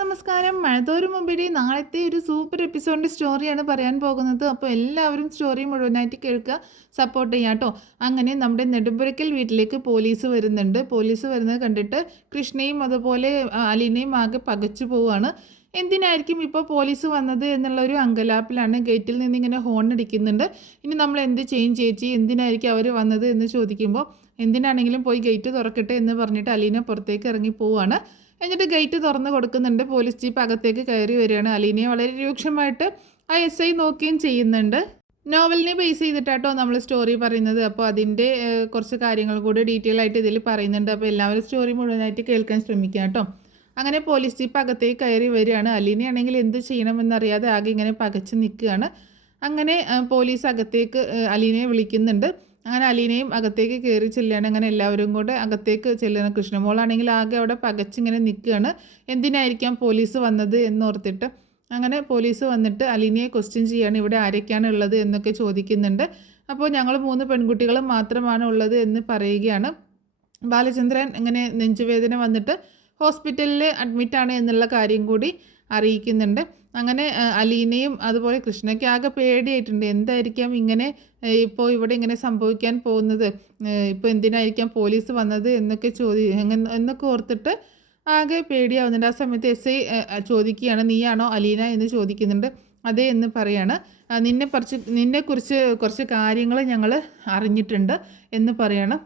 നമസ്കാരം. മഴത്തോരു മുമ്പിടി നാളത്തെ ഒരു സൂപ്പർ എപ്പിസോഡിൻ്റെ സ്റ്റോറിയാണ് പറയാൻ പോകുന്നത്. അപ്പോൾ എല്ലാവരും സ്റ്റോറി മുഴുവനായിട്ട് കേൾക്കുക, സപ്പോർട്ട് ചെയ്യാം കേട്ടോ. അങ്ങനെ നമ്മുടെ നെടുമ്പുരയ്ക്കൽ വീട്ടിലേക്ക് പോലീസ് വരുന്നുണ്ട്. പോലീസ് വരുന്നത് കണ്ടിട്ട് കൃഷ്ണയും അതുപോലെ അലീനയും ആകെ പകച്ചു പോവുകയാണ്. എന്തിനായിരിക്കും ഇപ്പോൾ പോലീസ് വന്നത് എന്നുള്ളൊരു അങ്കലാപ്പിലാണ്. ഗേറ്റിൽ നിന്ന് ഇങ്ങനെ ഹോൺ അടിക്കുന്നുണ്ട്. ഇനി നമ്മൾ എന്ത് ചെയ്യും ചേച്ചി, എന്തിനായിരിക്കും അവർ വന്നത് എന്ന് ചോദിക്കുമ്പോൾ എന്തിനാണെങ്കിലും പോയി ഗേറ്റ് തുറക്കട്ടെ എന്ന് പറഞ്ഞിട്ട് അലീന പുറത്തേക്ക് ഇറങ്ങി പോവുകയാണ്. എന്നിട്ട് ഗേറ്റ് തുറന്ന് കൊടുക്കുന്നുണ്ട്. പോലീസ് ജീപ്പ് അകത്തേക്ക് കയറി വരികയാണ്. അലീനയെ വളരെ രൂക്ഷമായിട്ട് ആ SI നോക്കുകയും ചെയ്യുന്നുണ്ട്. നോവലിനെ ബേസ് ചെയ്തിട്ടാട്ടോ നമ്മൾ സ്റ്റോറി പറയുന്നത്. അപ്പോൾ അതിൻ്റെ കുറച്ച് കാര്യങ്ങൾ കൂടി ഡീറ്റെയിൽ ആയിട്ട് ഇതിൽ പറയുന്നുണ്ട്. അപ്പോൾ എല്ലാവരും സ്റ്റോറി മുഴുവനായിട്ട് കേൾക്കാൻ ശ്രമിക്കുക കേട്ടോ. അങ്ങനെ പോലീസ് ജീപ്പ് അകത്തേക്ക് കയറി വരികയാണ്. അലീനയാണെങ്കിൽ എന്ത് ചെയ്യണമെന്നറിയാതെ ആകെ ഇങ്ങനെ പകച്ച് നിൽക്കുകയാണ്. അങ്ങനെ പോലീസ് അകത്തേക്ക് അലീനയെ വിളിക്കുന്നുണ്ട്. അങ്ങനെ അലീനയും അകത്തേക്ക് കയറി ചെല്ലുകയാണ്. അങ്ങനെ എല്ലാവരും കൂടെ അകത്തേക്ക് ചെല്ലുകയാണ്. കൃഷ്ണമോളാണെങ്കിൽ ആകെ അവിടെ പകച്ചിങ്ങനെ നിൽക്കുകയാണ്. എന്തിനായിരിക്കാം പോലീസ് വന്നത് എന്നോർത്തിട്ട്. അങ്ങനെ പോലീസ് വന്നിട്ട് അലീനയെ ക്വസ്റ്റ്യൻ ചെയ്യാണ്. ഇവിടെ ആരൊക്കെയാണ് ഉള്ളത് എന്നൊക്കെ ചോദിക്കുന്നുണ്ട്. അപ്പോൾ ഞങ്ങൾ 3 പെൺകുട്ടികൾ മാത്രമാണ് ഉള്ളത് എന്ന് പറയുകയാണ്. ബാലചന്ദ്രൻ ഇങ്ങനെ നെഞ്ചുവേദന വന്നിട്ട് ഹോസ്പിറ്റലിൽ അഡ്മിറ്റാണ് എന്നുള്ള കാര്യം കൂടി അറിയിക്കുന്നുണ്ട്. അങ്ങനെ അലീനയും അതുപോലെ കൃഷ്ണയ്ക്ക് ആകെ പേടിയായിട്ടുണ്ട്. എന്തായിരിക്കാം ഇങ്ങനെ ഇപ്പോൾ ഇവിടെ ഇങ്ങനെ സംഭവിക്കാൻ പോകുന്നത്, ഇപ്പോൾ എന്തിനായിരിക്കാം പോലീസ് വന്നത് എന്നൊക്കെ എന്നൊക്കെ ഓർത്തിട്ട് ആകെ പേടിയാവുന്നുണ്ട്. ആ സമയത്ത് SI ചോദിക്കുകയാണ്, നീയാണോ അലീന എന്ന് ചോദിക്കുന്നുണ്ട്. അതെ എന്ന് പറയാണ്. നിന്നെക്കുറിച്ച് കുറച്ച് കാര്യങ്ങൾ ഞങ്ങൾ അറിഞ്ഞിട്ടുണ്ട് എന്ന് പറയണം.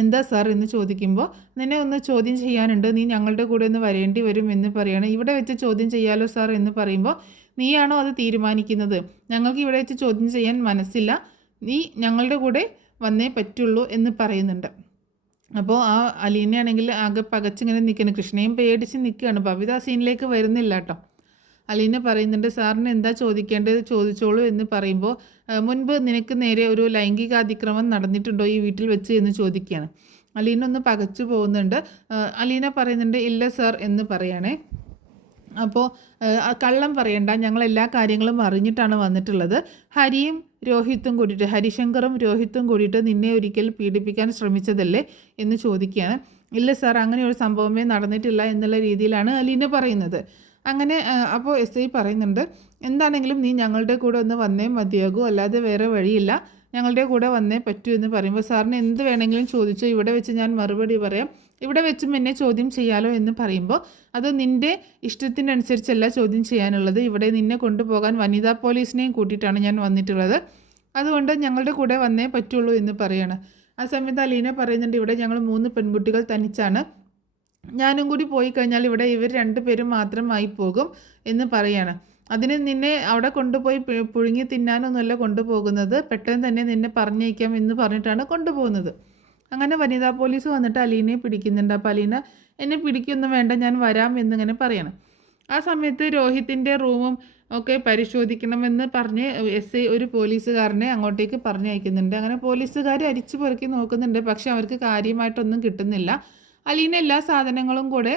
എന്താ സാർ എന്ന് ചോദിക്കുമ്പോൾ നിന്നെ ഒന്ന് ചോദ്യം ചെയ്യാനുണ്ട്, നീ ഞങ്ങളുടെ കൂടെ ഒന്ന് വരേണ്ടി വരും എന്ന് പറയാണ്. ഇവിടെ വെച്ച് ചോദ്യം ചെയ്യാലോ സാർ എന്ന് പറയുമ്പോൾ നീയാണോ അത് തീരുമാനിക്കുന്നത്, ഞങ്ങൾക്ക് ഇവിടെ വെച്ച് ചോദ്യം ചെയ്യാൻ മനസ്സില്ല, നീ ഞങ്ങളുടെ കൂടെ വന്നേ പറ്റുള്ളൂ എന്ന് പറയുന്നുണ്ട്. അപ്പോൾ ആ അലീനയാണെങ്കിൽ ആകെ പകച്ചിങ്ങനെ നിൽക്കുന്നു. കൃഷ്ണയും പേടിച്ച് നിൽക്കുകയാണ്. ബബിത സീനിലേക്ക് വരുന്നില്ല കേട്ടോ. അലീന പറയുന്നുണ്ട്, സാറിന് എന്താ ചോദിക്കേണ്ടത് ചോദിച്ചോളൂ എന്ന് പറയുമ്പോൾ മുൻപ് നിനക്ക് നേരെ ഒരു ലൈംഗിക അതിക്രമം നടന്നിട്ടുണ്ടോ ഈ വീട്ടിൽ വെച്ച് എന്ന് ചോദിക്കുകയാണ്. അലീന ഒന്ന് പകച്ചു പോകുന്നുണ്ട്. അലീന പറയുന്നുണ്ട് ഇല്ല സാർ എന്ന് പറയണേ. അപ്പോൾ കള്ളം പറയണ്ട, ഞങ്ങൾ എല്ലാ കാര്യങ്ങളും അറിഞ്ഞിട്ടാണ് വന്നിട്ടുള്ളത്. ഹരിശങ്കറും രോഹിത്തും കൂടിയിട്ട് നിന്നെ ഒരിക്കൽ പീഡിപ്പിക്കാൻ ശ്രമിച്ചതല്ലേ എന്ന് ചോദിക്കുകയാണ്. ഇല്ല സാർ, അങ്ങനെ ഒരു സംഭവമേ നടന്നിട്ടില്ല എന്നുള്ള രീതിയിലാണ് അലീന പറയുന്നത്. അങ്ങനെ അപ്പോൾ SI പറയുന്നുണ്ട്, എന്താണെങ്കിലും നീ ഞങ്ങളുടെ കൂടെ ഒന്ന് വന്നേ മതിയാകൂ, അല്ലാതെ വേറെ വഴിയില്ല, ഞങ്ങളുടെ കൂടെ വന്നേ പറ്റൂ എന്ന് പറയുമ്പോൾ സാറിന് എന്ത് വേണമെങ്കിലും ചോദിച്ചോ, ഇവിടെ വെച്ച് ഞാൻ മറുപടി പറയാം, ഇവിടെ വെച്ചും എന്നെ ചോദ്യം ചെയ്യാലോ എന്ന് പറയുമ്പോൾ അത് നിൻ്റെ ഇഷ്ടത്തിനനുസരിച്ചല്ല ചോദ്യം ചെയ്യാനുള്ളത്, ഇവിടെ നിന്നെ കൊണ്ടുപോകാൻ വനിതാ പോലീസിനെയും കൂട്ടിയിട്ടാണ് ഞാൻ വന്നിട്ടുള്ളത്, അതുകൊണ്ട് ഞങ്ങളുടെ കൂടെ വന്നേ പറ്റുള്ളൂ എന്ന് പറയാണ്. ആ സമയത്ത് അലീന പറയുന്നുണ്ട്, ഇവിടെ ഞങ്ങൾ 3 പെൺകുട്ടികൾ തനിച്ചാണ്, ഞാനും കൂടി പോയി കഴിഞ്ഞാൽ ഇവിടെ ഇവർ 2 പേരും മാത്രമായി പോകും എന്ന് പറയാണ്. അതിന് നിന്നെ അവിടെ കൊണ്ടുപോയി പുഴുങ്ങി തിന്നാനൊന്നുമല്ല കൊണ്ടുപോകുന്നത്, പെട്ടെന്ന് തന്നെ നിന്നെ പറഞ്ഞേക്കാം എന്ന് പറഞ്ഞിട്ടാണ് കൊണ്ടുപോകുന്നത്. അങ്ങനെ വനിതാ പോലീസ് വന്നിട്ട് അലീനയെ പിടിക്കുന്നുണ്ട്. അപ്പോൾ അലീന എന്നെ പിടിക്കൊന്നും വേണ്ട, ഞാൻ വരാം എന്നിങ്ങനെ പറയണം. ആ സമയത്ത് രോഹിത്തിൻ്റെ റൂമും ഒക്കെ പരിശോധിക്കണമെന്ന് പറഞ്ഞ് SI ഒരു പോലീസുകാരനെ അങ്ങോട്ടേക്ക് പറഞ്ഞയക്കുന്നുണ്ട്. അങ്ങനെ പോലീസുകാർ അരിച്ചു പെറുക്കി നോക്കുന്നുണ്ട്. പക്ഷെ അവർക്ക് കാര്യമായിട്ടൊന്നും കിട്ടുന്നില്ല. അലീന എല്ലാ സാധനങ്ങളും കൂടെ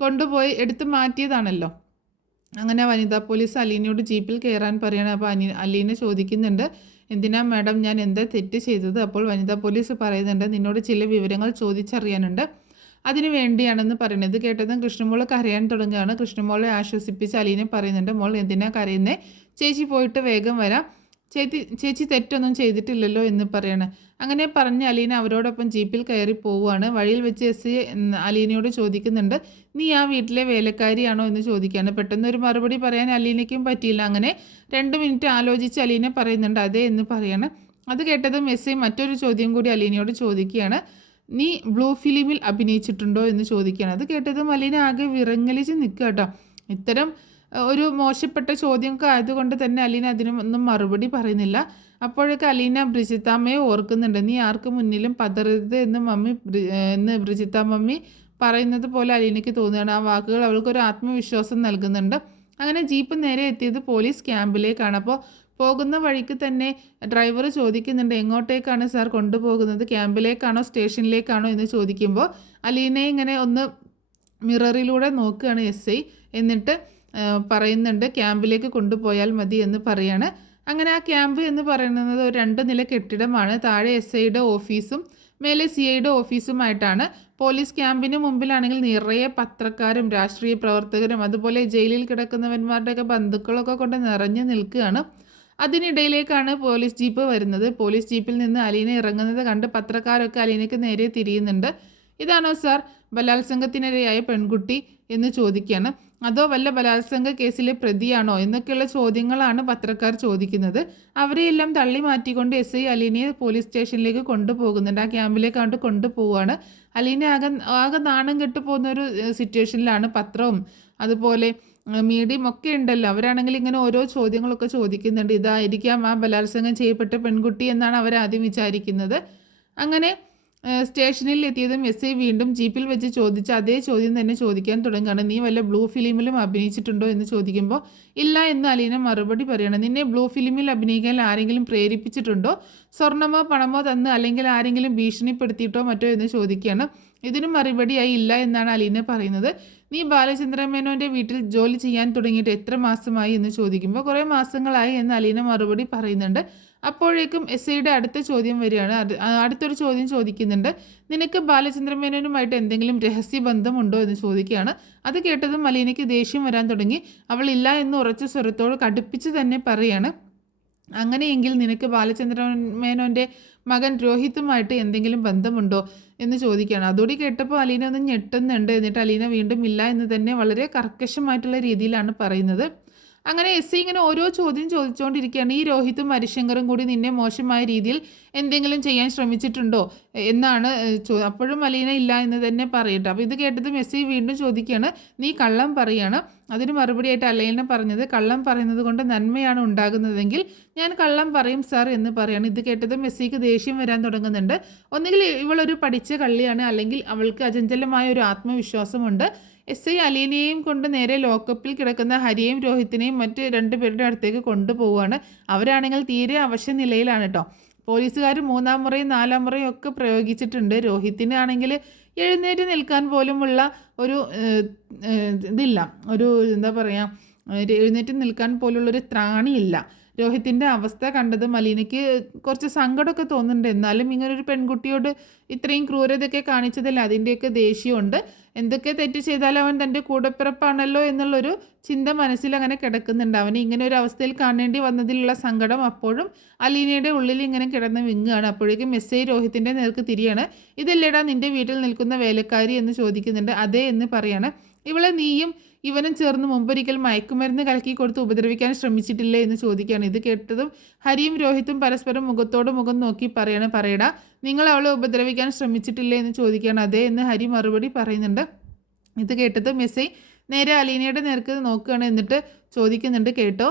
കൊണ്ടുപോയി എടുത്ത് മാറ്റിയതാണല്ലോ. അങ്ങനെ വനിതാ പോലീസ് അലീനയോട് ജീപ്പിൽ കയറാൻ പറയണം. അപ്പോൾ അലീന ചോദിക്കുന്നുണ്ട്, എന്തിനാ മാഡം ഞാൻ എന്താ തെറ്റ് ചെയ്തത്? അപ്പോൾ വനിതാ പോലീസ് പറയുന്നുണ്ട്, നിന്നോട് ചില വിവരങ്ങൾ ചോദിച്ചറിയാനുണ്ട്, അതിന് വേണ്ടിയാണെന്ന് പറയുന്നത്. കേട്ടതും കൃഷ്ണമോൾ കരയാൻ തുടങ്ങുകയാണ്. കൃഷ്ണമോളെ ആശ്വസിപ്പിച്ച് അലീന പറയുന്നുണ്ട്, മോൾ എന്തിനാ കരയുന്നേ, ചേച്ചി പോയിട്ട് വേഗം വരാം, ചേച്ചി തെറ്റൊന്നും ചെയ്തിട്ടില്ലല്ലോ എന്ന് പറയണം. അങ്ങനെ പറഞ്ഞ് അലീന അവരോടൊപ്പം ജീപ്പിൽ കയറി പോവുകയാണ്. വഴിയിൽ വെച്ച് SI അലീനയോട് ചോദിക്കുന്നുണ്ട്, നീ ആ വീട്ടിലെ വേലക്കാരിയാണോ എന്ന് ചോദിക്കുകയാണ്. പെട്ടെന്നൊരു മറുപടി പറയാൻ അലീനയ്ക്കും പറ്റിയില്ല. അങ്ങനെ 2 മിനിറ്റ് ആലോചിച്ച് അലീന പറയുന്നുണ്ട് അതെ എന്ന് പറയണം. അത് കേട്ടതും SI മറ്റൊരു ചോദ്യം കൂടി അലീനയോട് ചോദിക്കുകയാണ്, നീ ബ്ലൂ ഫിലിമിൽ അഭിനയിച്ചിട്ടുണ്ടോ എന്ന് ചോദിക്കുകയാണ്. അത് കേട്ടതും അലീന ആകെ വിറങ്ങലിച്ച് നിൽക്കുക കേട്ടോ. ഇത്തരം ഒരു മോശപ്പെട്ട ചോദ്യമൊക്കെ ആയതുകൊണ്ട് തന്നെ അലീന അതിനൊന്നും മറുപടി പറയുന്നില്ല. അപ്പോഴൊക്കെ അലീന ബ്രിജിത്താമ്മയെ ഓർക്കുന്നുണ്ട്. നീ ആർക്ക് മുന്നിലും പതറരുത് എന്ന് ബ്രിജിത്ത മമ്മി പറയുന്നത് പോലെ അലീനയ്ക്ക് തോന്നുകയാണ്. ആ വാക്കുകൾ അവൾക്കൊരു ആത്മവിശ്വാസം നൽകുന്നുണ്ട്. അങ്ങനെ ജീപ്പ് നേരെ എത്തിയത് പോലീസ് ക്യാമ്പിലേക്കാണ്. അപ്പോൾ പോകുന്ന വഴിക്ക് തന്നെ ഡ്രൈവർ ചോദിക്കുന്നുണ്ട്, എങ്ങോട്ടേക്കാണ് സാർ കൊണ്ടുപോകുന്നത്, ക്യാമ്പിലേക്കാണോ സ്റ്റേഷനിലേക്കാണോ എന്ന് ചോദിക്കുമ്പോൾ അലീനയെ ഇങ്ങനെ ഒന്ന് മിററിലൂടെ നോക്കുകയാണ് SI. എന്നിട്ട് പറയുന്നുണ്ട്, ക്യാമ്പിലേക്ക് കൊണ്ടുപോയാൽ മതി എന്ന് പറയാണ്. അങ്ങനെ ആ ക്യാമ്പ് എന്ന് പറയുന്നത് ഒരു 2 നില കെട്ടിടമാണ്. താഴെ SIയുടെ ഓഫീസും മേലെ CIയുടെ ഓഫീസുമായിട്ടാണ് പോലീസ് ക്യാമ്പിന് മുമ്പിലാണെങ്കിൽ നിറയെ പത്രക്കാരും രാഷ്ട്രീയ പ്രവർത്തകരും അതുപോലെ ജയിലിൽ കിടക്കുന്നവന്മാരുടെയൊക്കെ ബന്ധുക്കളൊക്കെ കൊണ്ട് നിറഞ്ഞു നിൽക്കുകയാണ്. അതിനിടയിലേക്കാണ് പോലീസ് ജീപ്പ് വരുന്നത്. പോലീസ് ജീപ്പിൽ നിന്ന് അലീന ഇറങ്ങുന്നത് കണ്ട് പത്രക്കാരൊക്കെ അലീനയ്ക്ക് നേരെ തിരിയുന്നുണ്ട്. ഇതാണോ സാർ ബലാത്സംഗത്തിനിരയായ പെൺകുട്ടി എന്ന് ചോദിക്കുകയാണ്. അതോ വല്ല ബലാത്സംഗ കേസിലെ പ്രതിയാണോ എന്നൊക്കെയുള്ള ചോദ്യങ്ങളാണ് പത്രക്കാർ ചോദിക്കുന്നത്. അവരെയെല്ലാം തള്ളി മാറ്റിക്കൊണ്ട് SI അലീനയെ പോലീസ് സ്റ്റേഷനിലേക്ക് കൊണ്ടുപോകുന്നുണ്ട്. ആ ക്യാമ്പിലേക്ക് അങ്ങോട്ട് കൊണ്ടുപോവുകയാണ്. അലീന ആകെ നാണം കെട്ടു പോകുന്ന ഒരു സിറ്റുവേഷനിലാണ്. പത്രവും അതുപോലെ മീഡിയം ഒക്കെ ഉണ്ടല്ലോ, അവരാണെങ്കിൽ ഇങ്ങനെ ഓരോ ചോദ്യങ്ങളൊക്കെ ചോദിക്കുന്നുണ്ട്. ഇതായിരിക്കാം ആ ബലാത്സംഗം ചെയ്യപ്പെട്ട പെൺകുട്ടി എന്നാണ് അവരാദ്യം വിചാരിക്കുന്നത്. അങ്ങനെ സ്റ്റേഷനിൽ എത്തിയതും SI വീണ്ടും ജീപ്പിൽ വെച്ച് ചോദിച്ച അതേ ചോദ്യം തന്നെ ചോദിക്കാൻ തുടങ്ങുകയാണ്. നീ വല്ല ബ്ലൂ ഫിലിമിലും അഭിനയിച്ചിട്ടുണ്ടോ എന്ന് ചോദിക്കുമ്പോൾ ഇല്ല എന്ന് അലീന മറുപടി പറയണം. നിന്നെ ബ്ലൂ ഫിലിമിൽ അഭിനയിക്കാൻ ആരെങ്കിലും പ്രേരിപ്പിച്ചിട്ടുണ്ടോ? സ്വർണമോ പണമോ തന്ന് അല്ലെങ്കിൽ ആരെങ്കിലും ഭീഷണിപ്പെടുത്തിയിട്ടോ മറ്റോ എന്ന് ചോദിക്കുകയാണ്. ഇതിനും മറുപടിയായി ഇല്ല എന്നാണ് അലീന പറയുന്നത്. നീ ബാലചന്ദ്ര മേനോൻ്റെ വീട്ടിൽ ജോലി ചെയ്യാൻ തുടങ്ങിയിട്ട് എത്ര മാസമായി എന്ന് ചോദിക്കുമ്പോൾ കുറേ മാസങ്ങളായി എന്ന് അലീന മറുപടി പറയുന്നുണ്ട്. അപ്പോഴേക്കും SIയുടെ അടുത്ത ചോദ്യം വരികയാണ്. അടുത്തൊരു ചോദ്യം ചോദിക്കുന്നുണ്ട്. നിനക്ക് ബാലചന്ദ്ര മേനോനുമായിട്ട് എന്തെങ്കിലും രഹസ്യ ബന്ധമുണ്ടോ എന്ന് ചോദിക്കുകയാണ്. അത് കേട്ടതും അലീനയ്ക്ക് ദേഷ്യം വരാൻ തുടങ്ങി. അവൾ ഇല്ല എന്ന് ഉറച്ച സ്വരത്തോട് കടുപ്പിച്ച് തന്നെ പറയാണ്. അങ്ങനെയെങ്കിൽ നിനക്ക് ബാലചന്ദ്ര മേനോൻ്റെ മകൻ രോഹിത്തുമായിട്ട് എന്തെങ്കിലും ബന്ധമുണ്ടോ എന്ന് ചോദിക്കുകയാണ്. അതോടെ കേട്ടപ്പോൾ അലീന ഒന്ന് ഞെട്ടുന്നുണ്ട്. എന്നിട്ട് അലീന വീണ്ടും ഇല്ല എന്ന് തന്നെ വളരെ കർക്കശമായിട്ടുള്ള രീതിയിലാണ് പറയുന്നത്. അങ്ങനെ SI ഇങ്ങനെ ഓരോ ചോദ്യം ചോദിച്ചുകൊണ്ടിരിക്കുകയാണ്. ഈ രോഹിത്തും ഹരിശങ്കറും കൂടി നിന്നെ മോശമായ രീതിയിൽ എന്തെങ്കിലും ചെയ്യാൻ ശ്രമിച്ചിട്ടുണ്ടോ എന്നാണ് അപ്പോഴും അലീന ഇല്ല എന്ന് തന്നെ പറയട്ടെ. അപ്പോൾ ഇത് കേട്ടതും SI വീണ്ടും ചോദിക്കുകയാണ്. നീ കള്ളം പറയുകയാണ്. അതിന് മറുപടിയായിട്ട് അലീന പറഞ്ഞത് കള്ളം പറയുന്നത് കൊണ്ട് നന്മയാണ് ഉണ്ടാകുന്നതെങ്കിൽ ഞാൻ കള്ളം പറയും സാർ എന്ന് പറയാണ്. ഇത് കേട്ടതും SIക്ക് ദേഷ്യം വരാൻ തുടങ്ങുന്നുണ്ട്. ഒന്നുകിൽ ഇവളൊരു പഠിച്ച കള്ളിയാണ്, അല്ലെങ്കിൽ അവൾക്ക് അചഞ്ചലമായ ഒരു ആത്മവിശ്വാസമുണ്ട്. SI അലീനയെയും കൊണ്ട് നേരെ ലോക്കപ്പിൽ കിടക്കുന്ന ഹരിയെയും രോഹിത്തിനെയും മറ്റ് 2 പേരുടെ അടുത്തേക്ക് കൊണ്ടുപോവുകയാണ്. അവരാണെങ്കിൽ തീരെ അവശ നിലയിലാണ് കേട്ടോ. പോലീസുകാർ 3-ാം മുറയും 4-ാം മുറയും ഒക്കെ പ്രയോഗിച്ചിട്ടുണ്ട്. രോഹിത്തിന് ആണെങ്കിൽ എഴുന്നേറ്റ് നിൽക്കാൻ പോലുമുള്ള ഒരു ഇതില്ല, ഒരു എന്താ പറയുക, എഴുന്നേറ്റ് നിൽക്കാൻ പോലുള്ളൊരു ത്രാണിയില്ല. രോഹിത്തിൻ്റെ അവസ്ഥ കണ്ടതും അലീനയ്ക്ക് കുറച്ച് സങ്കടമൊക്കെ തോന്നുന്നുണ്ട്. എന്നാലും ഇങ്ങനൊരു പെൺകുട്ടിയോട് ഇത്രയും ക്രൂരതയൊക്കെ കാണിച്ചതിൽ അതിൻ്റെയൊക്കെ ദേഷ്യമുണ്ട്. എന്തൊക്കെ തെറ്റ് ചെയ്താലും അവൻ തൻ്റെ കൂടപ്പിറപ്പാണല്ലോ എന്നുള്ളൊരു ചിന്ത മനസ്സിൽ അങ്ങനെ കിടക്കുന്നുണ്ട്. അവന് ഇങ്ങനെ ഒരു അവസ്ഥയിൽ കാണേണ്ടി വന്നതിലുള്ള സങ്കടം അപ്പോഴും അലീനയുടെ ഉള്ളിൽ ഇങ്ങനെ കിടന്ന് വിങ്ങുകയാണ്. അപ്പോഴേക്കും SI രോഹിത്തിൻ്റെ നേർക്ക് തിരിയാണ്. ഇതല്ലേടാ നിൻ്റെ വീട്ടിൽ നിൽക്കുന്ന വേലക്കാരി എന്ന് ചോദിക്കുന്നുണ്ട്. അതെ എന്ന് പറയാണ്. ഇവളെ നീയും ഇവനും ചേർന്ന് മുമ്പൊരിക്കൽ മയക്കുമരുന്ന് കലക്കി കൊടുത്ത് ഉപദ്രവിക്കാൻ ശ്രമിച്ചിട്ടില്ലേ എന്ന് ചോദിക്കുകയാണ്. ഇത് കേട്ടതും ഹരിയും രോഹിത്തും പരസ്പരം മുഖത്തോട് മുഖം നോക്കി പറയടാ നിങ്ങൾ അവളെ ഉപദ്രവിക്കാൻ ശ്രമിച്ചിട്ടില്ലേ എന്ന് ചോദിക്കുകയാണ്. അതെ എന്ന് ഹരി മറുപടി പറയുന്നുണ്ട്. ഇത് കേട്ടതും SI നേരെ അലീനയുടെ നേർക്ക് നോക്കുകയാണ്. എന്നിട്ട് ചോദിക്കുന്നുണ്ട്, കേട്ടോ,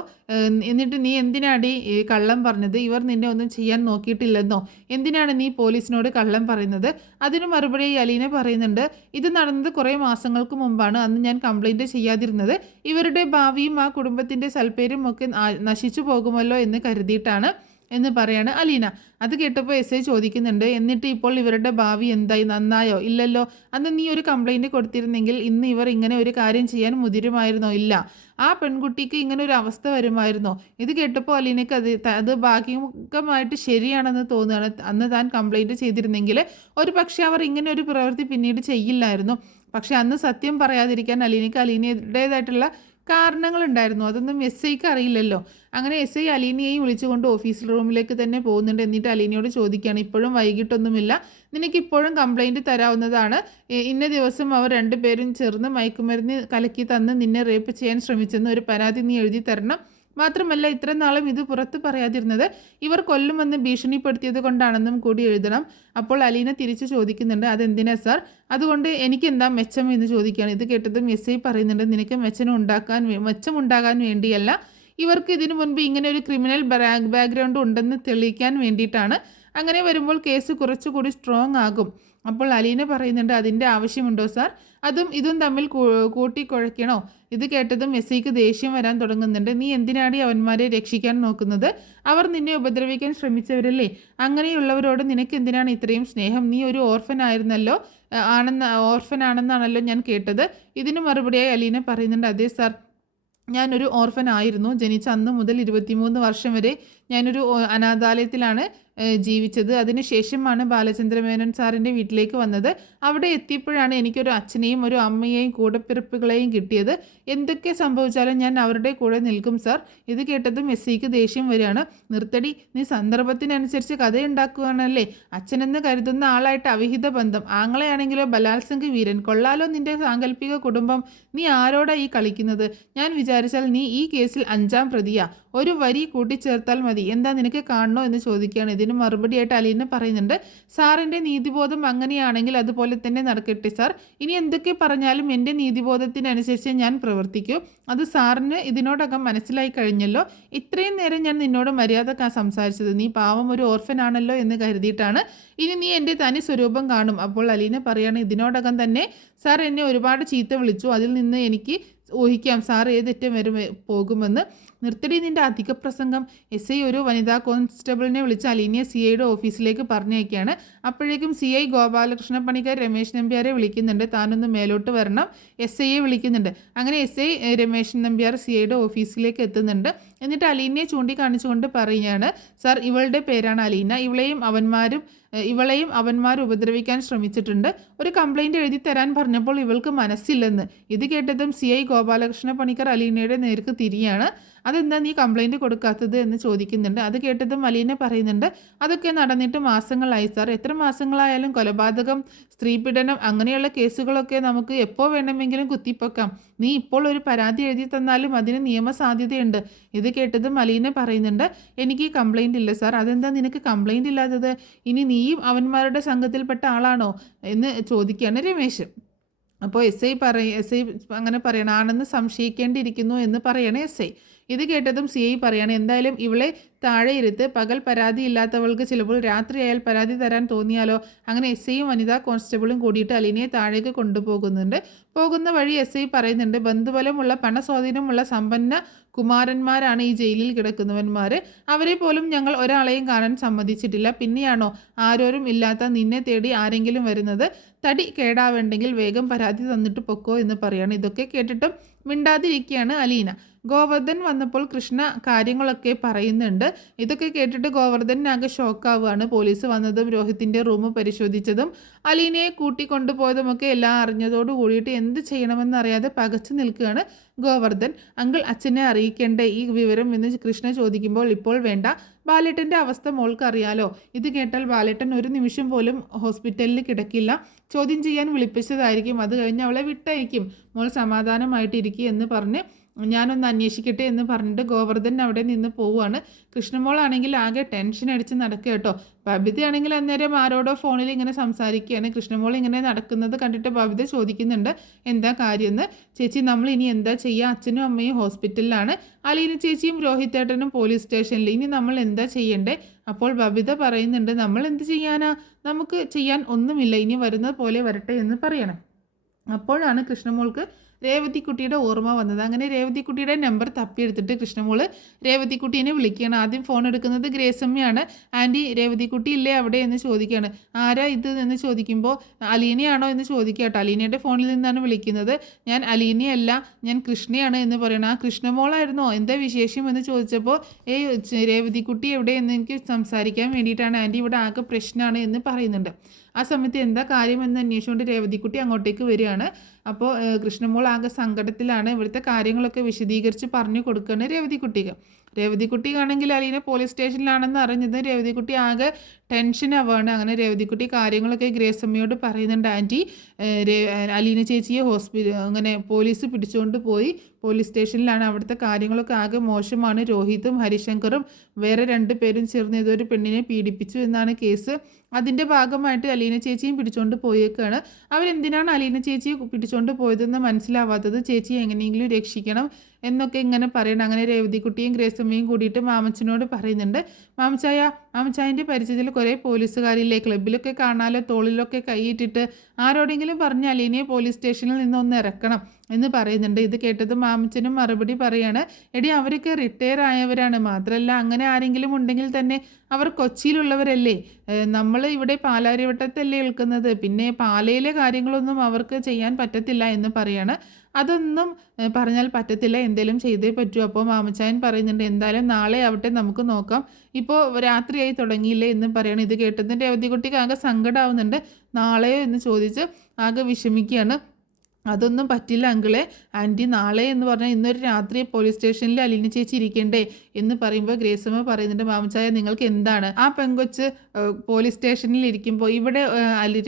എന്നിട്ട് നീ എന്തിനാടി ഈ കള്ളം പറഞ്ഞത്? ഇവർ നിന്നെ ഒന്നും ചെയ്യാൻ നോക്കിയിട്ടില്ലെന്നോ? എന്തിനാണ് നീ പോലീസിനോട് കള്ളം പറയുന്നത്? അതിന് മറുപടി അലീന പറയുന്നുണ്ട്, ഇത് നടന്നത് കുറേ മാസങ്ങൾക്ക് മുമ്പാണ്. അന്ന് ഞാൻ കംപ്ലൈൻറ്റ് ചെയ്യാതിരുന്നത് ഇവരുടെ ഭാവിയും ആ കുടുംബത്തിൻ്റെ സൽപ്പേരും ഒക്കെ നശിച്ചു പോകുമല്ലോ എന്ന് കരുതിയിട്ടാണ് എന്ന് പറയാണ് അലീന. അത് കേട്ടപ്പോൾ SI ചോദിക്കുന്നുണ്ട്, എന്നിട്ട് ഇപ്പോൾ ഇവരുടെ ഭാവി എന്തായി? നന്നായോ? ഇല്ലല്ലോ. അന്ന് നീ ഒരു കംപ്ലൈൻറ്റ് കൊടുത്തിരുന്നെങ്കിൽ ഇന്ന് ഇവർ ഇങ്ങനെ ഒരു കാര്യം ചെയ്യാൻ മുതിരുമായിരുന്നോ? ഇല്ല. ആ പെൺകുട്ടിക്ക് ഇങ്ങനെ ഒരു അവസ്ഥ വരുമായിരുന്നോ? ഇത് കേട്ടപ്പോൾ അലീനയ്ക്ക് അത് ഭാഗികമായിട്ട് ശരിയാണെന്ന് തോന്നുകയാണ്. അന്ന് താൻ കംപ്ലൈൻറ്റ് ചെയ്തിരുന്നെങ്കിൽ ഒരു പക്ഷേ അവർ ഇങ്ങനെ ഒരു പ്രവൃത്തി പിന്നീട് ചെയ്യില്ലായിരുന്നു. പക്ഷെ അന്ന് സത്യം പറയാതിരിക്കാൻ അലീനയുടേതായിട്ടുള്ള കാരണങ്ങളുണ്ടായിരുന്നു. അതൊന്നും SIക്ക് അറിയില്ലല്ലോ. അങ്ങനെ SI അലീനയെയും വിളിച്ചുകൊണ്ട് ഓഫീസ് റൂമിലേക്ക് തന്നെ പോകുന്നുണ്ട്. എന്നിട്ട് അലീനയോട് ചോദിക്കുകയാണ്, ഇപ്പോഴും വൈകിട്ടൊന്നുമില്ല, നിനക്കിപ്പോഴും കംപ്ലൈൻറ്റ് തരാവുന്നതാണ്. ഇന്ന ദിവസം അവർ 2 പേരും ചേർന്ന് മയക്കുമരുന്ന് കലക്കി തന്ന് നിന്നെ റേപ്പ് ചെയ്യാൻ ശ്രമിച്ചെന്ന് ഒരു പരാതി നീ എഴുതി തരണം. മാത്രമല്ല ഇത്ര നാളും ഇത് പുറത്ത് പറയാതിരുന്നത് ഇവർ കൊല്ലുമെന്ന് ഭീഷണിപ്പെടുത്തിയത് കൊണ്ടാണെന്നും കൂടി എഴുതണം. അപ്പോൾ അലീന തിരിച്ചു ചോദിക്കുന്നുണ്ട്, അതെന്തിനാ സാർ? അതുകൊണ്ട് എനിക്കെന്താ മെച്ചം എന്ന് ചോദിക്കുകയാണ്. ഇത് കേട്ടതും SI പറയുന്നുണ്ട്, നിനക്ക് മെച്ചമുണ്ടാകാൻ വേണ്ടിയല്ല, ഇവർക്ക് ഇതിനു മുൻപ് ഇങ്ങനെ ഒരു ക്രിമിനൽ ബാക്ക്ഗ്രൗണ്ട് ഉണ്ടെന്ന് തെളിയിക്കാൻ വേണ്ടിയിട്ടാണ്. അങ്ങനെ വരുമ്പോൾ കേസ് കുറച്ചുകൂടി സ്ട്രോങ് ആകും. അപ്പോൾ അലീന പറയുന്നുണ്ട്, അതിൻ്റെ ആവശ്യമുണ്ടോ സാർ? അതും ഇതും തമ്മിൽ കൂട്ടിക്കുഴയ്ക്കണോ? ഇത് കേട്ടതും SIക്ക് ദേഷ്യം വരാൻ തുടങ്ങുന്നുണ്ട്. നീ എന്തിനാണ് അവന്മാരെ രക്ഷിക്കാൻ നോക്കുന്നത്? അവർ നിന്നെ ഉപദ്രവിക്കാൻ ശ്രമിച്ചവരല്ലേ? അങ്ങനെയുള്ളവരോട് നിനക്ക് എന്തിനാണ് ഇത്രയും സ്നേഹം? നീ ഒരു ഓർഫൻ ആണെന്നാണല്ലോ ഞാൻ കേട്ടത്. ഇതിന് മറുപടിയായി അലീന പറയുന്നുണ്ട്, അതെ സാർ, ഞാനൊരു ഓർഫൻ ആയിരുന്നു. ജനിച്ച അന്ന് മുതൽ 23 വർഷം വരെ ഞാനൊരു അനാഥാലയത്തിലാണ് ജീവിച്ചത്. അതിനുശേഷമാണ് ബാലചന്ദ്രമേനോൻ സാറിൻ്റെ വീട്ടിലേക്ക് വന്നത്. അവിടെ എത്തിയപ്പോഴാണ് എനിക്കൊരു അച്ഛനെയും ഒരു അമ്മയെയും കൂടപ്പിറപ്പുകളെയും കിട്ടിയത്. എന്തൊക്കെ സംഭവിച്ചാലും ഞാൻ അവരുടെ കൂടെ നിൽക്കും സാർ. ഇത് കേട്ടതും എസ്.ഐക്ക് ദേഷ്യം വരികയാണ്. നിർത്തടി, നീ സന്ദർഭത്തിനനുസരിച്ച് കഥയുണ്ടാക്കുകയാണല്ലേ. അച്ഛനെന്ന് കരുതുന്ന ആളായിട്ട് അവിഹിത ബന്ധം, ആങ്ങളെയാണെങ്കിലോ ബലാത്സംഗ വീരൻ. കൊള്ളാലോ നിന്റെ സാങ്കല്പിക കുടുംബം. നീ ആരോടാ ഈ കളിക്കുന്നത്? ഞാൻ വിചാരിച്ചാൽ നീ ഈ കേസിൽ 5ാം പ്രതിയാ. ഒരു വരി കൂട്ടിച്ചേർത്താൽ മതി. എന്താ നിനക്ക് കാണണോ എന്ന് ചോദിക്കുകയാണ്. ഇതിന് മറുപടിയായിട്ട് അലീന പറയുന്നുണ്ട്, സാറിൻ്റെ നീതിബോധം അങ്ങനെയാണെങ്കിൽ അതുപോലെ തന്നെ നടക്കട്ടെ സാർ. ഇനി എന്തൊക്കെ പറഞ്ഞാലും എൻ്റെ നീതിബോധത്തിനനുസരിച്ച് ഞാൻ പ്രവർത്തിക്കൂ. അത് സാറിന് ഇതിനോടകം മനസ്സിലായി കഴിഞ്ഞല്ലോ. ഇത്രയും നേരം ഞാൻ നിന്നോട് മര്യാദ സംസാരിച്ചത് നീ പാവം ഒരു ഓർഫൻ ആണല്ലോ എന്ന് കരുതിയിട്ടാണ്. ഇനി നീ എൻ്റെ തനി സ്വരൂപം കാണും. അപ്പോൾ അലീന പറയാണ്, ഇതിനോടകം തന്നെ സാർ എന്നെ ഒരുപാട് ചീത്ത വിളിച്ചു. അതിൽ നിന്ന് എനിക്ക് ഊഹിക്കാം സാർ ഏതറ്റം വരും പോകുമെന്ന്. നിർത്തടി നിൻ്റെ അധിക പ്രസംഗം. എസ്.ഐ ഒരു വനിതാ കോൺസ്റ്റബിളിനെ വിളിച്ച് അലീനയെ CIയുടെ ഓഫീസിലേക്ക് പറഞ്ഞയക്കുകയാണ്. അപ്പോഴേക്കും CI ഗോപാലകൃഷ്ണ പണിക്കർ രമേശ് നമ്പ്യാരെ വിളിക്കുന്നുണ്ട്. താനൊന്ന് മേലോട്ട് വരണം. എസ്.ഐയെ വിളിക്കുന്നുണ്ട്. അങ്ങനെ എസ്.ഐ രമേശ് നമ്പ്യാർ CIയുടെ ഓഫീസിലേക്ക് എത്തുന്നുണ്ട്. എന്നിട്ട് അലീനയെ ചൂണ്ടിക്കാണിച്ചുകൊണ്ട് പറയുകയാണ്, സാർ ഇവളുടെ പേരാണ് അലീന. ഇവളെയും അവന്മാർ ഉപദ്രവിക്കാൻ ശ്രമിച്ചിട്ടുണ്ട്. ഒരു കംപ്ലൈൻറ്റ് എഴുതി തരാൻ പറഞ്ഞപ്പോൾ ഇവൾക്ക് മനസ്സില്ലെന്ന്. ഇത് കേട്ടതും CI ഗോപാലകൃഷ്ണ പണിക്കർ അലീനയുടെ നേർക്ക് തിരിയാണ്. അതെന്താ നീ കംപ്ലൈൻറ്റ് കൊടുക്കാത്തത് എന്ന് ചോദിക്കുന്നുണ്ട്. അത് കേട്ടതും അലീന പറയുന്നുണ്ട്, അതൊക്കെ നടന്നിട്ട് മാസങ്ങളായി സാർ. എത്ര മാസങ്ങളായാലും കൊലപാതകം, സ്ത്രീപീഡനം അങ്ങനെയുള്ള കേസുകളൊക്കെ നമുക്ക് എപ്പോൾ വേണമെങ്കിലും കുത്തിപ്പൊക്കാം. നീ ഇപ്പോൾ ഒരു പരാതി എഴുതി തന്നാലും അതിന് നിയമസാധ്യതയുണ്ട്. ഇത് കേട്ടതും അലീന പറയുന്നുണ്ട്, എനിക്ക് കംപ്ലൈൻറ്റ് ഇല്ല സാർ. അതെന്താ നിനക്ക് കംപ്ലൈൻറ്റ് ഇല്ലാത്തത്? ഇനി നീയും അവന്മാരുടെ സംഘത്തിൽപ്പെട്ട ആളാണോ എന്ന് ചോദിക്കുകയാണ് രമേശ്. അപ്പോൾ എസ് ഐ അങ്ങനെ പറയണം, ആണെന്ന് സംശയിക്കേണ്ടിയിരിക്കുന്നു എന്ന് പറയണേ എസ് ഐ. ഇത് കേട്ടതും CI പറയാണ്, എന്തായാലും ഇവളെ താഴെ ഇരുത്ത്. പകൽ പരാതി ഇല്ലാത്തവൾക്ക് ചിലപ്പോൾ രാത്രിയായാൽ പരാതി തരാൻ തോന്നിയാലോ. അങ്ങനെ എസ്.ഐയും വനിതാ കോൺസ്റ്റബിളും കൂടിയിട്ട് അലീനയെ താഴേക്ക് കൊണ്ടുപോകുന്നുണ്ട്. പോകുന്ന വഴി എസ്.ഐ പറയുന്നുണ്ട്, ബന്ധുബലമുള്ള പണസ്വാധീനമുള്ള സമ്പന്ന കുമാരന്മാരാണ് ഈ ജയിലിൽ കിടക്കുന്നവന്മാർ. അവരെ പോലും ഞങ്ങൾ ഒരാളെയും കാണാൻ സമ്മതിച്ചിട്ടില്ല. പിന്നെയാണോ ആരോരും ഇല്ലാത്ത നിന്നെ തേടി ആരെങ്കിലും വരുന്നത്? തടി കേടാവേണ്ടെങ്കിൽ വേഗം പരാതി തന്നിട്ട് പൊക്കോ എന്ന് പറയാണ്. ഇതൊക്കെ കേട്ടിട്ടും മിണ്ടാതിരിക്കുകയാണ് അലീന. ഗോവർദ്ധൻ വന്നപ്പോൾ കൃഷ്ണ കാര്യങ്ങളൊക്കെ പറയുന്നുണ്ട്. ഇതൊക്കെ കേട്ടിട്ട് ഗോവർദ്ധനാകെ ഷോക്കാവുകയാണ്. പോലീസ് വന്നതും രോഹിത്തിൻ്റെ റൂം പരിശോധിച്ചതും അലീനയെ കൂട്ടിക്കൊണ്ടുപോയതുമൊക്കെ എല്ലാം അറിഞ്ഞതോടു കൂടിയിട്ട് എന്ത് ചെയ്യണമെന്നറിയാതെ പകച്ചു നിൽക്കുകയാണ് ഗോവർദ്ധൻ. അങ്കിൾ അച്ഛനെ അറിയിക്കേണ്ടേ ഈ വിവരം എന്ന് കൃഷ്ണ ചോദിക്കുമ്പോൾ ഇപ്പോൾ വേണ്ട, ബാലേട്ടൻ്റെ അവസ്ഥ മോൾക്ക് അറിയാലോ. ഇത് കേട്ടാൽ ബാലേട്ടൻ ഒരു നിമിഷം പോലും ഹോസ്പിറ്റലിൽ കിടക്കില്ല. ചോദ്യം ചെയ്യാൻ വിളിപ്പിച്ചതായിരിക്കും. അത് കഴിഞ്ഞ് അവളെ വിട്ടയക്കും. മോൾ സമാധാനമായിട്ടിരിക്കുക എന്ന് പറഞ്ഞ് ഞാനൊന്ന് അന്വേഷിക്കട്ടെ എന്ന് പറഞ്ഞിട്ട് ഗോവർദ്ധൻ അവിടെ നിന്ന് പോവുകയാണ്. കൃഷ്ണമോളാണെങ്കിൽ ആകെ ടെൻഷൻ അടിച്ച് നടക്കുക കേട്ടോ. ബബിതയാണെങ്കിൽ അന്നേരം ആരോടോ ഫോണിൽ ഇങ്ങനെ സംസാരിക്കുകയാണ്. കൃഷ്ണമോൾ ഇങ്ങനെ നടക്കുന്നത് കണ്ടിട്ട് ബബിത ചോദിക്കുന്നുണ്ട്, എന്താ കാര്യമെന്ന്. ചേച്ചി നമ്മൾ ഇനി എന്താ ചെയ്യുക? അച്ഛനും അമ്മയും ഹോസ്പിറ്റലിലാണ്, അലീന ചേച്ചിയും രോഹിത്തേട്ടനും പോലീസ് സ്റ്റേഷനിൽ. ഇനി നമ്മൾ എന്താ ചെയ്യണ്ടേ? അപ്പോൾ ബബിത പറയുന്നുണ്ട്, നമ്മൾ എന്ത് ചെയ്യാനാ, നമുക്ക് ചെയ്യാൻ ഒന്നുമില്ല, ഇനി വരുന്നത് പോലെ വരട്ടെ എന്ന് പറയണം. അപ്പോഴാണ് കൃഷ്ണമോൾക്ക് രേവതിക്കുട്ടിയുടെ ഓർമ്മ വന്നത്. അങ്ങനെ രേവതിക്കുട്ടിയുടെ നമ്പർ തപ്പിയെടുത്തിട്ട് കൃഷ്ണമോള് രേവതിക്കുട്ടീനെ വിളിക്കുകയാണ്. ആദ്യം ഫോൺ എടുക്കുന്നത് ഗ്രേസമ്മയാണ്. ആൻറ്റി രേവതിക്കുട്ടി ഇല്ലേ അവിടെ എന്ന് ചോദിക്കുകയാണ്. ആരാ ഇത് എന്ന് ചോദിക്കുമ്പോൾ അലീനയാണോ എന്ന് ചോദിക്കുക കേട്ടോ. അലീനയുടെ ഫോണിൽ നിന്നാണ് വിളിക്കുന്നത്. ഞാൻ അലീനയല്ല, ഞാൻ കൃഷ്ണയാണ് എന്ന് പറയണം. ആ കൃഷ്ണമോളായിരുന്നോ, എന്താ വിശേഷം എന്ന് ചോദിച്ചപ്പോൾ രേവതിക്കുട്ടി എവിടെയെന്ന് എനിക്ക് സംസാരിക്കാൻ വേണ്ടിയിട്ടാണ് ആൻറ്റി, ഇവിടെ ആകെ പ്രശ്നമാണ് എന്ന് പറയുന്നുണ്ട്. ആ സമയത്ത് എന്താ കാര്യമെന്ന് അന്വേഷിച്ചുകൊണ്ട് രേവതിക്കുട്ടി അങ്ങോട്ടേക്ക് വരികയാണ്. അപ്പോൾ കൃഷ്ണമോൾ ആകെ സങ്കടത്തിലാണ്. ഇവിടുത്തെ കാര്യങ്ങളൊക്കെ വിശദീകരിച്ച് പറഞ്ഞു കൊടുക്കുകയാണ് രേവതിക്കുട്ടിക്ക്. രേവതിക്കുട്ടിക്കാണെങ്കിൽ അലീന പോലീസ് സ്റ്റേഷനിലാണെന്ന് അറിഞ്ഞത് രേവതിക്കുട്ടി ആകെ ടെൻഷനാവുകയാണ്. അങ്ങനെ രേവതിക്കുട്ടി കാര്യങ്ങളൊക്കെ ഗ്രേസമ്മയോട് പറയുന്നുണ്ട്. ആൻറ്റി അലീന ചേച്ചിയെ അങ്ങനെ പോലീസ് പിടിച്ചുകൊണ്ട് പോയി, പോലീസ് സ്റ്റേഷനിലാണ്. അവിടുത്തെ കാര്യങ്ങളൊക്കെ ആകെ മോശമാണ്. രോഹിത്തും ഹരിശങ്കറും വേറെ 2 പേരും ചേർന്ന് ഏതൊരു പെണ്ണിനെ പീഡിപ്പിച്ചു എന്നാണ് കേസ്. അതിൻ്റെ ഭാഗമായിട്ട് അലീന ചേച്ചിയും പിടിച്ചുകൊണ്ട് പോയേക്കാണ്. അവരെന്തിനാണ് അലീന ചേച്ചിയെ പിടിച്ചുകൊണ്ട് പോയതെന്ന് മനസ്സിലാവാത്തത്. ചേച്ചിയെ എങ്ങനെയെങ്കിലും രക്ഷിക്കണം എന്നൊക്കെ ഇങ്ങനെ പറയണം. അങ്ങനെ രേവതിക്കുട്ടിയും ഗ്രേസമ്മയും കൂടിയിട്ട് മാമച്ചനോട് പറയുന്നുണ്ട്, മാമച്ചായൻ്റെ പരിചയത്തിൽ കുറേ പോലീസുകാരില്ലേ, ക്ലബിലൊക്കെ കാണാലോ, തോളിലൊക്കെ കൈയിട്ടിട്ട് ആരോടെങ്കിലും പറഞ്ഞ് അലീനയെ പോലീസ് സ്റ്റേഷനിൽ നിന്നൊന്ന് ഇറക്കണം എന്ന് പറയുന്നുണ്ട്. ഇത് കേട്ടത് മാമച്ചനും മറുപടി പറയാണ്, എടി അവരൊക്കെ റിട്ടയർ ആയവരാണ്, മാത്രമല്ല അങ്ങനെ ആരെങ്കിലും ഉണ്ടെങ്കിൽ തന്നെ അവർ കൊച്ചിയിലുള്ളവരല്ലേ, നമ്മൾ ഇവിടെ പാലാരിവട്ടത്തല്ലേ നിൽക്കുന്നത്, പിന്നെ പാലയിലെ കാര്യങ്ങളൊന്നും അവർക്ക് ചെയ്യാൻ പറ്റത്തില്ല എന്ന് പറയാണ്. അതൊന്നും പറഞ്ഞാൽ പറ്റത്തില്ല, എന്തെങ്കിലും ചെയ്തേ പറ്റൂ. അപ്പോൾ മാമച്ചായൻ പറയുന്നുണ്ട് എന്തായാലും നാളെ ആവട്ടെ, നമുക്ക് നോക്കാം, ഇപ്പോൾ രാത്രിയായി തുടങ്ങിയില്ലേ എന്ന് പറയണം. ഇത് കേട്ടതിൻ്റെ രേവതികുട്ടിക്ക് ആകെ സങ്കടമാവുന്നുണ്ട്. നാളെയോ എന്ന് ചോദിച്ച് ആകെ വിഷമിക്കുകയാണ്. അതൊന്നും പറ്റില്ല അങ്കിളെ, ആൻറ്റി നാളെ എന്ന് പറഞ്ഞാൽ ഇന്നൊരു രാത്രി പോലീസ് സ്റ്റേഷനിൽ അലീന ചേച്ചി ഇരിക്കണ്ടേ എന്ന് പറയുമ്പോൾ ഗ്രേസമ്മ പറയുന്നുണ്ട്, മാമച്ചായ നിങ്ങൾക്ക് എന്താണ്, ആ പെങ്കൊച്ച് പോലീസ് സ്റ്റേഷനിൽ ഇരിക്കുമ്പോൾ ഇവിടെ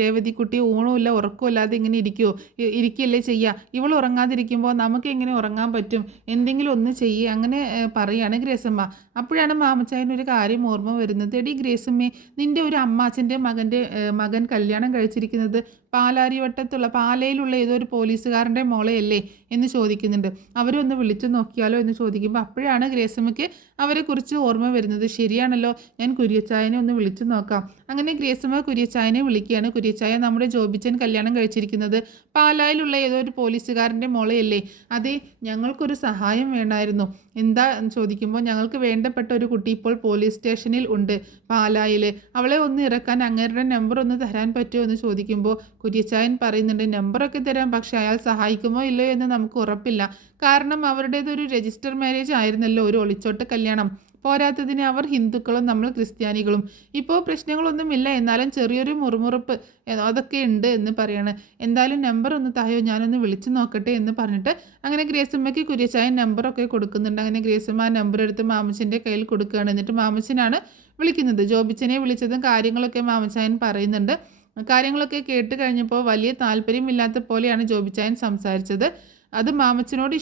രേവതിക്കുട്ടി ഊണുമില്ല ഉറക്കമില്ലാതെ ഇങ്ങനെ ഇരിക്കുകയല്ലേ ചെയ്യുക, ഇവൾ ഉറങ്ങാതിരിക്കുമ്പോൾ നമുക്ക് എങ്ങനെ ഉറങ്ങാൻ പറ്റും, എന്തെങ്കിലും ഒന്ന് ചെയ്യുക, അങ്ങനെ പറയുകയാണ് ഗ്രേസമ്മ. അപ്പോഴാണ് മാമച്ചായന് ഒരു കാര്യം ഓർമ്മ വരുന്നത്. എടി ഗ്രേസമ്മേ, നിൻ്റെ ഒരു അമ്മാച്ചൻ്റെ മകൻ കല്യാണം കഴിച്ചിരിക്കുന്നത് പാലാരിവട്ടത്തുള്ള പാലയിലുള്ള ഏതോ ഒരു പോലീസുകാരൻ്റെ മോളെയല്ലേ എന്ന് ചോദിക്കുന്നുണ്ട്. അവരൊന്ന് വിളിച്ചു നോക്കിയാലോ എന്ന് ചോദിക്കുമ്പോൾ അപ്പോഴാണ് ഗ്രേസമ്മയ്ക്ക് അവരെക്കുറിച്ച് ഓർമ്മ വരുന്നത്. ശരിയാണല്ലോ, ഞാൻ കുര്യച്ചായനെ ഒന്ന് വിളിച്ചു നോക്കാം. അങ്ങനെ ഗ്രേസമ്മ കുര്യച്ചായനെ വിളിക്കുകയാണ്. കുര്യച്ചായ, നമ്മുടെ ജോബിച്ചൻ കല്യാണം കഴിച്ചിരിക്കുന്നത് പാലായിലുള്ള ഏതോ ഒരു പോലീസുകാരൻ്റെ മോളെയല്ലേ? അതെ, ഞങ്ങൾക്കൊരു സഹായം വേണമായിരുന്നു. എന്താ ചോദിക്കുമ്പോൾ ഞങ്ങൾക്ക് വേണ്ടപ്പെട്ട ഒരു കുട്ടി ഇപ്പോൾ പോലീസ് സ്റ്റേഷനിൽ ഉണ്ട് പാലായിൽ, അവളെ ഒന്ന് ഇറക്കാൻ അങ്ങേരുടെ നമ്പർ ഒന്ന് തരാൻ പറ്റുമോ എന്ന് ചോദിക്കുമ്പോൾ കുര്യച്ചായൻ പറയുന്നുണ്ട്, നമ്പറൊക്കെ തരാം, പക്ഷെ അയാൾ സഹായിക്കുമോ ഇല്ലയോ എന്ന് നമുക്ക് ഉറപ്പില്ല. കാരണം അവരുടേതൊരു രജിസ്റ്റർ മാരേജ് ആയിരുന്നല്ലോ, ഒരു ഒളിച്ചോട്ട കല്യാണം. പോരാത്തതിന് അവർ ഹിന്ദുക്കളും നമ്മൾ ക്രിസ്ത്യാനികളും. ഇപ്പോൾ പ്രശ്നങ്ങളൊന്നുമില്ല, എന്നാലും ചെറിയൊരു മുറുമുറുപ്പ് അതൊക്കെ ഉണ്ട് എന്ന് പറയാണ്. എന്തായാലും നമ്പർ ഒന്ന് തായോ, ഞാനൊന്ന് വിളിച്ചു നോക്കട്ടെ എന്ന് പറഞ്ഞിട്ട് അങ്ങനെ ഗ്രേസമ്മയ്ക്ക് കുര്യച്ചായൻ നമ്പറൊക്കെ കൊടുക്കുന്നുണ്ട്. അങ്ങനെ ഗ്രേസമ്മ ആ നമ്പർ എടുത്ത് മാമച്ചൻ്റെ കയ്യിൽ കൊടുക്കുകയാണ്. എന്നിട്ട് മാമച്ചനാണ് വിളിക്കുന്നത്. ജോബിച്ചനെ വിളിച്ചതും കാര്യങ്ങളൊക്കെ മാമച്ചായൻ പറയുന്നുണ്ട്. കാര്യങ്ങളൊക്കെ കേട്ട് കഴിഞ്ഞപ്പോൾ വലിയ താല്പര്യമില്ലാത്ത പോലെയാണ് ജോബിച്ചായൻ സംസാരിച്ചത്. അത് മാമച്ചനോട്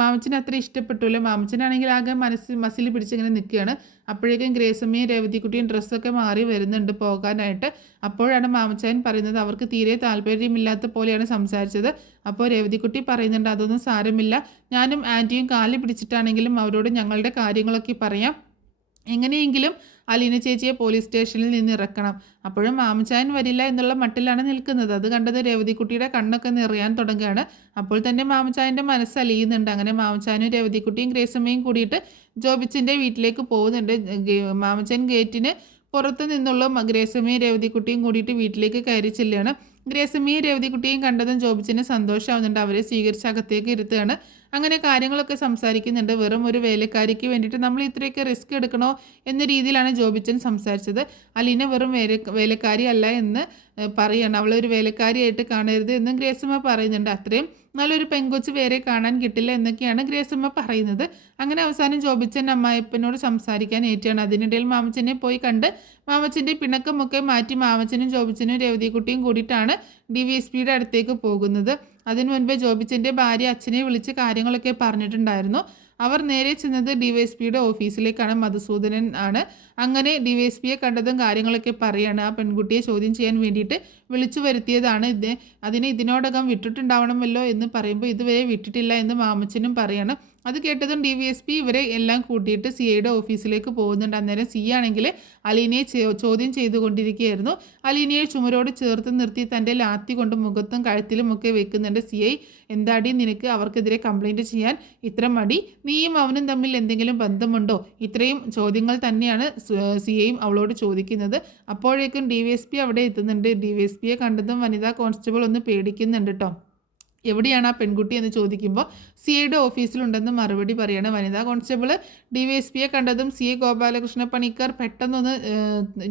മാമച്ചന് അത്ര ഇഷ്ടപ്പെട്ടില്ല. മാമച്ചനാണെങ്കിൽ ആകെ മസിൽ പിടിച്ചിങ്ങനെ നിൽക്കുകയാണ്. അപ്പോഴേക്കും ഗ്രേസമ്മയും രേവതിക്കുട്ടിയും ഡ്രസ്സൊക്കെ മാറി വരുന്നുണ്ട് പോകാനായിട്ട്. അപ്പോഴാണ് മാമച്ചായൻ പറയുന്നത് അവർക്ക് തീരെ താല്പര്യമില്ലാത്ത പോലെയാണ് സംസാരിച്ചത്. അപ്പോൾ രേവതിക്കുട്ടി പറയുന്നുണ്ട്, അതൊന്നും സാരമില്ല, ഞാനും ആൻറ്റിയും കാല് പിടിച്ചിട്ടാണെങ്കിലും അവരോട് ഞങ്ങളുടെ കാര്യങ്ങളൊക്കെ പറയാം, എങ്ങനെയെങ്കിലും അലീന ചേച്ചിയെ പോലീസ് സ്റ്റേഷനിൽ നിന്ന് ഇറക്കണം. അപ്പോഴും മാമച്ചായൻ വരില്ല എന്നുള്ള മട്ടിലാണ് നിൽക്കുന്നത്. അത് കണ്ടത് രേവതിക്കുട്ടിയുടെ കണ്ണൊക്കെ നിറയാൻ തുടങ്ങുകയാണ്. അപ്പോൾ തന്നെ മാമച്ചായൻ്റെ മനസ്സ് അലിയുന്നുണ്ട്. അങ്ങനെ മാമച്ചായനും രേവതിക്കുട്ടിയും ഗ്രേസമ്മയും കൂടിയിട്ട് ജോബിച്ചിൻ്റെ വീട്ടിലേക്ക് പോകുന്നുണ്ട്. മാമച്ചായൻ ഗേറ്റിന് പുറത്ത് നിന്നുള്ള ഗ്രേസമ്മയും രേവതിക്കുട്ടിയും കൂടിയിട്ട് വീട്ടിലേക്ക് കയറി ചെല്ലുകയാണ്. ഗ്രേസമ്മയും രേവതിക്കുട്ടിയും കണ്ടതും ജോബിച്ചിന് സന്തോഷമാവുന്നുണ്ട്. അവരെ സ്വീകരിച്ച് അകത്തേക്ക് ഇരുത്തുകയാണ്. അങ്ങനെ കാര്യങ്ങളൊക്കെ സംസാരിക്കുന്നുണ്ട്. വെറും ഒരു വേലക്കാരിക്ക് വേണ്ടിയിട്ട് നമ്മൾ ഇത്രയൊക്കെ റിസ്ക് എടുക്കണോ എന്ന രീതിയിലാണ് ജോബിച്ചൻ സംസാരിച്ചത്. അലീന വെറും വേലക്കാരി അല്ല എന്ന് പറയാണ്. അവളെ ഒരു വേലക്കാരിയായിട്ട് കാണരുത് എന്നും ഗ്രേസമ്മ പറയുന്നുണ്ട്. അത്രയും നല്ലൊരു പെങ്കൊച്ച് വേറെ കാണാൻ കിട്ടില്ല എന്നൊക്കെയാണ് ഗ്രേസമ്മ പറയുന്നത്. അങ്ങനെ അവസാനം ജോബിച്ചൻ അമ്മായിപ്പനോട് സംസാരിക്കാൻ ഏറ്റാണ്. അതിനിടയിൽ മാമച്ചനെ പോയി കണ്ട് മാമച്ചൻ്റെ പിണക്കമൊക്കെ മാറ്റി മാമച്ചനും ജോബിച്ചനും രേവതിക്കുട്ടിയും കൂടിയിട്ടാണ് DVSPയുടെ അടുത്തേക്ക് പോകുന്നത്. അതിനു മുൻപേ ജോബിച്ചൻ്റെ ഭാര്യ അച്ഛനെ വിളിച്ച് കാര്യങ്ങളൊക്കെ പറഞ്ഞിട്ടുണ്ടായിരുന്നു. അവർ നേരെ ചെന്നത് DYSPയുടെ ഓഫീസിലേക്കാണ്. മധുസൂദനൻ ആണ്. അങ്ങനെ DYSPയെ കണ്ടതും കാര്യങ്ങളൊക്കെ പറയാണ്. ആ പെൺകുട്ടിയെ ചോദ്യം ചെയ്യാൻ വേണ്ടിയിട്ട് വിളിച്ചു വരുത്തിയതാണ്. അതിനെ ഇതിനോടകം വിട്ടിട്ടുണ്ടാവണമല്ലോ എന്ന് പറയുമ്പോൾ ഇതുവരെ വിട്ടിട്ടില്ല എന്ന് മാമച്ചനും പറയാണ്. അത് കേട്ടതും DYSP ഇവരെ എല്ലാം കൂട്ടിയിട്ട് CIയുടെ ഓഫീസിലേക്ക് പോകുന്നുണ്ട്. അന്നേരം CI ആണെങ്കിൽ അലീനയെ ചോദ്യം ചെയ്തുകൊണ്ടിരിക്കുകയായിരുന്നു. അലീനയെ ചുമരോട് ചേർത്ത് നിർത്തി തൻ്റെ ലാത്തി കൊണ്ട് മുഖത്തും കഴുത്തിലും ഒക്കെ വെക്കുന്നുണ്ട്. CI, എന്താടി നിനക്ക് അവർക്കെതിരെ കംപ്ലൈൻറ്റ് ചെയ്യാൻ ഇത്ര മടി? നീയും അവനും തമ്മിൽ എന്തെങ്കിലും ബന്ധമുണ്ടോ? ഇത്രയും ചോദ്യങ്ങൾ തന്നെയാണ് CIയും അവളോട് ചോദിക്കുന്നത്. അപ്പോഴേക്കും DYSP അവിടെ എത്തുന്നുണ്ട്. DYSPയെ കണ്ടതും വനിതാ കോൺസ്റ്റബിൾ ഒന്ന് പേടിക്കുന്നുണ്ട് കേട്ടോ. എവിടെയാണ് ആ പെൺകുട്ടി എന്ന് ചോദിക്കുമ്പോൾ CIയുടെ ഓഫീസിലുണ്ടെന്ന് മറുപടി പറയാണ്. വനിതാ കോൺസ്റ്റബിൾ DYSPയെ കണ്ടതും CI ഗോപാലകൃഷ്ണ പണിക്കർ പെട്ടെന്നൊന്ന്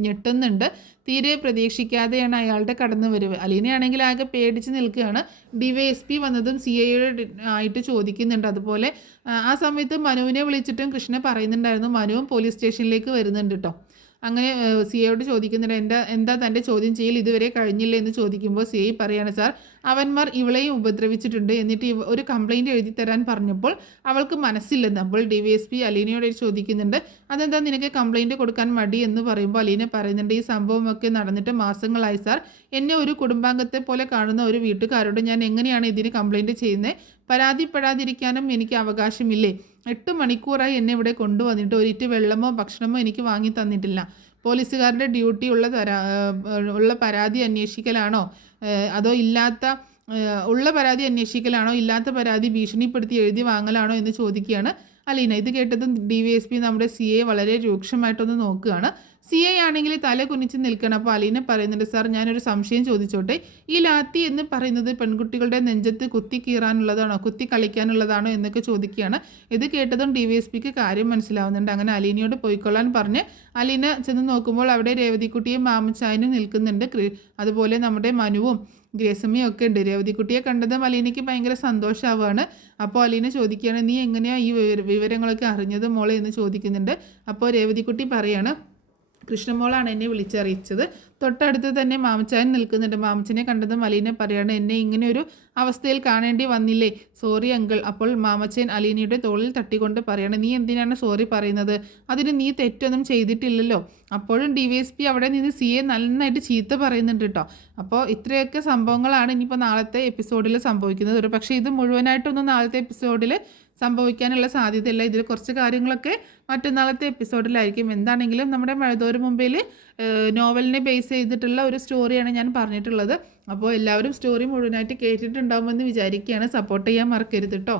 ഞെട്ടുന്നുണ്ട്. തീരെ പ്രതീക്ഷിക്കാതെയാണ് അയാളുടെ കടന്നു വരവ്. അലീനയാണെങ്കിൽ ആകെ പേടിച്ച് നിൽക്കുകയാണ്. DYSP വന്നതും CIയുടെ ആയിട്ട് ചോദിക്കുന്നുണ്ട്. അതുപോലെ ആ സമയത്ത് മനുവിനെ വിളിച്ചിട്ടും കൃഷ്ണ പറയുന്നുണ്ടായിരുന്നു മനുവും പോലീസ് സ്റ്റേഷനിലേക്ക് വരുന്നുണ്ട് കേട്ടോ. അങ്ങനെ CIയോട് ചോദിക്കുന്നുണ്ട്, എന്താ തൻ്റെ ചോദ്യം ചെയ്യൽ ഇതുവരെ കഴിഞ്ഞില്ല എന്ന് ചോദിക്കുമ്പോൾ CI പറയാണ്, സാർ അവന്മാർ ഇവളെയും ഉപദ്രവിച്ചിട്ടുണ്ട്, എന്നിട്ട് ഒരു കംപ്ലൈൻറ്റ് എഴുതി തരാൻ പറഞ്ഞപ്പോൾ അവൾക്ക് മനസ്സില്ലെന്ന്. അപ്പോൾ DYSP അലീനയോട് ചോദിക്കുന്നുണ്ട്, അതെന്താ നിനക്ക് കംപ്ലൈൻറ്റ് കൊടുക്കാൻ മടി എന്ന് പറയുമ്പോൾ അലീന പറയുന്നുണ്ട്, ഈ സംഭവമൊക്കെ നടന്നിട്ട് മാസങ്ങളായി സാർ, എന്നെ ഒരു കുടുംബാംഗത്തെ പോലെ കാണുന്ന ഒരു വീട്ടുകാരോട് ഞാൻ എങ്ങനെയാണ് ഇതിന് കംപ്ലൈൻറ്റ് ചെയ്യുന്നത്? പരാതിപ്പെടാതിരിക്കാനും എനിക്ക് അവകാശമില്ലേ? 8 മണിക്കൂറായി എന്നെ ഇവിടെ കൊണ്ടുവന്നിട്ട് ഒരിറ്റ് വെള്ളമോ ഭക്ഷണമോ എനിക്ക് വാങ്ങി തന്നിട്ടില്ല. പോലീസുകാരുടെ ഡ്യൂട്ടി ഉള്ള പരാതി അന്വേഷിക്കലാണോ അതോ ഉള്ള പരാതി അന്വേഷിക്കലാണോ ഇല്ലാത്ത പരാതി ഭീഷണിപ്പെടുത്തി എഴുതി വാങ്ങലാണോ എന്ന് ചോദിക്കുകയാണ് അലീന. ഇത് കേട്ടതും DYSP നമ്മുടെ CIയെ വളരെ രൂക്ഷമായിട്ടൊന്ന് നോക്കുകയാണ്. CI ആണെങ്കിൽ തല കുനിച്ച് നിൽക്കണം. അപ്പോൾ അലീന പറയുന്നുണ്ട്, സാർ ഞാനൊരു സംശയം ചോദിച്ചോട്ടെ, ഈ ലാത്തി എന്ന് പറയുന്നത് പെൺകുട്ടികളുടെ നെഞ്ചത്ത് കുത്തി കീറാനുള്ളതാണോ, കുത്തി കളിക്കാനുള്ളതാണോ എന്നൊക്കെ ചോദിക്കുകയാണ്. ഇത് കേട്ടതും DYSPക്ക് കാര്യം മനസ്സിലാവുന്നുണ്ട്. അങ്ങനെ അലീനയോട് പോയിക്കൊള്ളാൻ പറഞ്ഞ് അലീന ചെന്ന് നോക്കുമ്പോൾ അവിടെ രേവതിക്കുട്ടിയും മാമച്ചായനും നിൽക്കുന്നുണ്ട്. അതുപോലെ നമ്മുടെ മനുവും ഗ്രേസമ്മയും ഒക്കെ ഉണ്ട്. രേവതിക്കുട്ടിയെ കണ്ടതും അലീനയ്ക്ക് ഭയങ്കര സന്തോഷമാവുകയാണ്. അപ്പോൾ അലീന ചോദിക്കുകയാണ്, നീ എങ്ങനെയാണ് ഈ വിവരങ്ങളൊക്കെ അറിഞ്ഞത് മോളെ എന്ന് ചോദിക്കുന്നുണ്ട്. അപ്പോൾ രേവതിക്കുട്ടി പറയാണ്, കൃഷ്ണമോളാണ് എന്നെ വിളിച്ചറിയിച്ചത്. തൊട്ടടുത്ത് തന്നെ മാമച്ചായൻ നിൽക്കുന്നുണ്ട്. മാമച്ചനെ കണ്ടതും അലീന പറയാണ്, എന്നെ ഇങ്ങനെ ഒരു അവസ്ഥയിൽ കാണേണ്ടി വന്നില്ലേ, സോറി അങ്കിൾ. അപ്പോൾ മാമച്ചൻ അലീനയുടെ തോളിൽ തട്ടിക്കൊണ്ട് പറയാണ്, നീ എന്തിനാണ് സോറി പറയുന്നത്, അതിന് നീ തെറ്റൊന്നും ചെയ്തിട്ടില്ലല്ലോ. അപ്പോഴും DYSP അവിടെ നിന്ന് CA നന്നായിട്ട് ചീത്ത പറയുന്നുണ്ട് കേട്ടോ. അപ്പോൾ ഇത്രയൊക്കെ സംഭവങ്ങളാണ് ഇനിയിപ്പോൾ നാളത്തെ എപ്പിസോഡിൽ സംഭവിക്കുന്നത്. ഒരു പക്ഷേ ഇത് മുഴുവനായിട്ടൊന്നും നാളത്തെ എപ്പിസോഡിൽ സംഭവിക്കാനുള്ള സാധ്യതയില്ല. ഇതിൽ കുറച്ച് കാര്യങ്ങളൊക്കെ മറ്റന്നാളത്തെ എപ്പിസോഡിലായിരിക്കും. എന്താണെങ്കിലും നമ്മുടെ മഴതോരും മുമ്പിൽ നോവലിനെ ബേസ് ചെയ്തിട്ടുള്ള ഒരു സ്റ്റോറിയാണ് ഞാൻ പറഞ്ഞിട്ടുള്ളത്. അപ്പോൾ എല്ലാവരും സ്റ്റോറി മുഴുവനായിട്ട് കേട്ടിട്ടുണ്ടാകുമെന്ന് വിചാരിക്കുകയാണ്. സപ്പോർട്ട് ചെയ്യാൻ മറക്കരുത് കേട്ടോ.